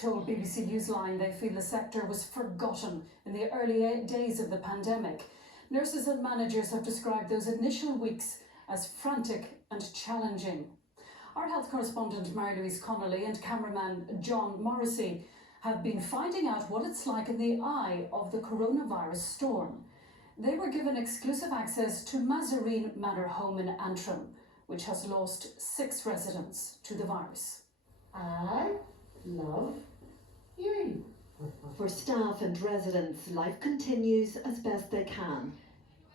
told BBC Newsline they feel the sector was forgotten in the early days of the pandemic. Nurses and managers have described those initial weeks as frantic and challenging. Our health correspondent Mary-Louise Connolly and cameraman John Morrissey have been finding out what it's like in the eye of the coronavirus storm. They were given exclusive access to Mazarine Manor Home in Antrim, which has lost 6 residents to the virus. I love you. For staff and residents, life continues as best they can.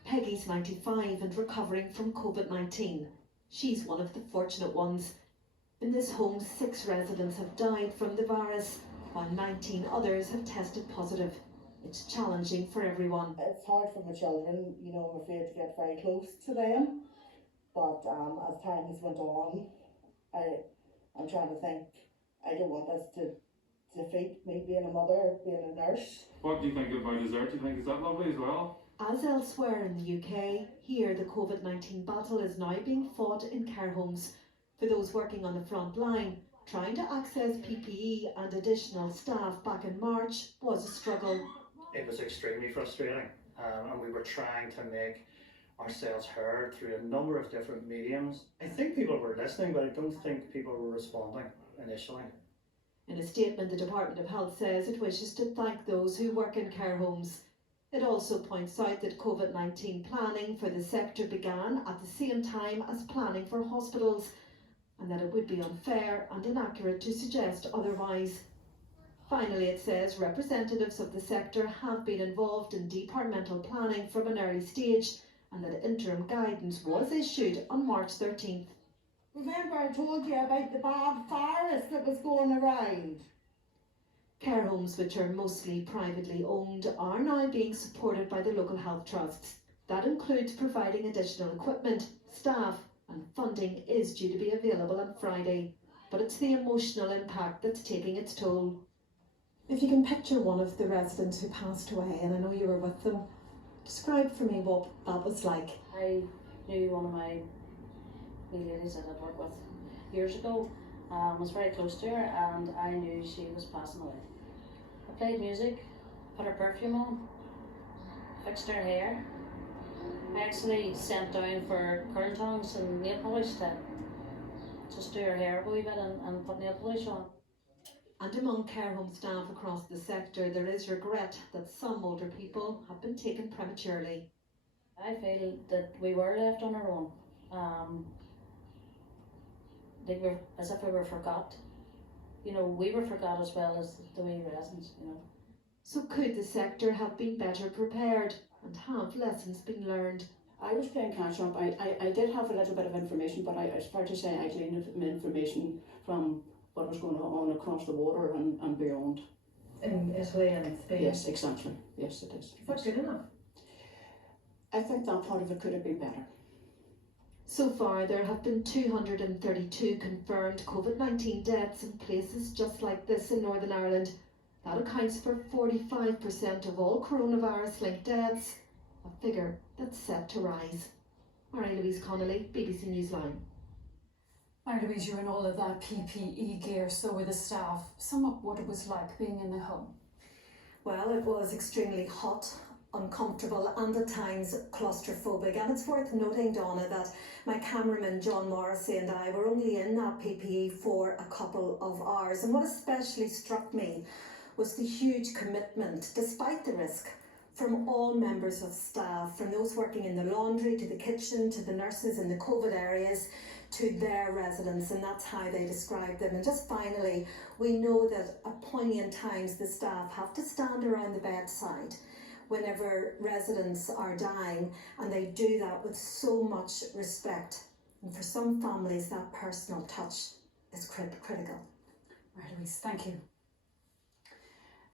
Peggy's 95 and recovering from COVID-19. She's one of the fortunate ones. In this home, 6 residents have died from the virus, while 19 others have tested positive. It's challenging for everyone. It's hard for my children, you know, I'm afraid to get very close to them. But as time has went on, I'm trying to think, I don't want this to defeat me being a mother, being a nurse. What do you think about dessert? Do you think is that lovely as well? As elsewhere in the UK, here the COVID-19 battle is now being fought in care homes. For those working on the front line, trying to access PPE and additional staff back in March was a struggle. It was extremely frustrating, and we were trying to make ourselves heard through a number of different mediums. I think people were listening, but I don't think people were responding initially. In a statement, the Department of Health says it wishes to thank those who work in care homes. It also points out that COVID-19 planning for the sector began at the same time as planning for hospitals, and that it would be unfair and inaccurate to suggest otherwise. Finally, it says representatives of the sector have been involved in departmental planning from an early stage, and that interim guidance was issued on March 13th. Remember I told you about the bad virus that was going around? Care homes, which are mostly privately owned, are now being supported by the local health trusts. That includes providing additional equipment, staff, and funding is due to be available on Friday. But it's the emotional impact that's taking its toll. If you can picture one of the residents who passed away, and I know you were with them, describe for me what that was like. I knew one of my ladies that I'd worked with years ago, was very close to her, and I knew she was passing away. I played music, put her perfume on, fixed her hair. I actually sent down for curl tongs and nail polish to just do her hair a wee bit and put nail polish on. And among care home staff across the sector, there is regret that some older people have been taken prematurely. I feel that we were left on our own. They were as if we were forgot. You know, we were forgot as well as the wee residents, you know. So could the sector have been better prepared, and have lessons been learned? I was playing catch up. I did have a little bit of information, but it's fair to say I gleaned information from what was going on across the water and beyond. In Italy and Spain? Yes, exactly. Yes, it is. Is that good enough? I think that part of it could have been better. So far, there have been 232 confirmed COVID-19 deaths in places just like this in Northern Ireland. That accounts for 45% of all coronavirus-linked deaths, a figure that's set to rise. Mary-Louise Connolly, BBC Newsline. Mary-Louise, you're in all of that PPE gear, so were the staff. Sum up what it was like being in the home. Well, it was extremely hot, uncomfortable and at times claustrophobic, and it's worth noting, Donna, that my cameraman John Morrissey and I were only in that PPE for a couple of hours, and what especially struck me was the huge commitment, despite the risk, from all members of staff, from those working in the laundry to the kitchen to the nurses in the COVID areas to their residents, and that's how they described them. And just finally, we know that at poignant times the staff have to stand around the bedside whenever residents are dying, and they do that with so much respect. And for some families, that personal touch is critical. Mary-Louise, thank you.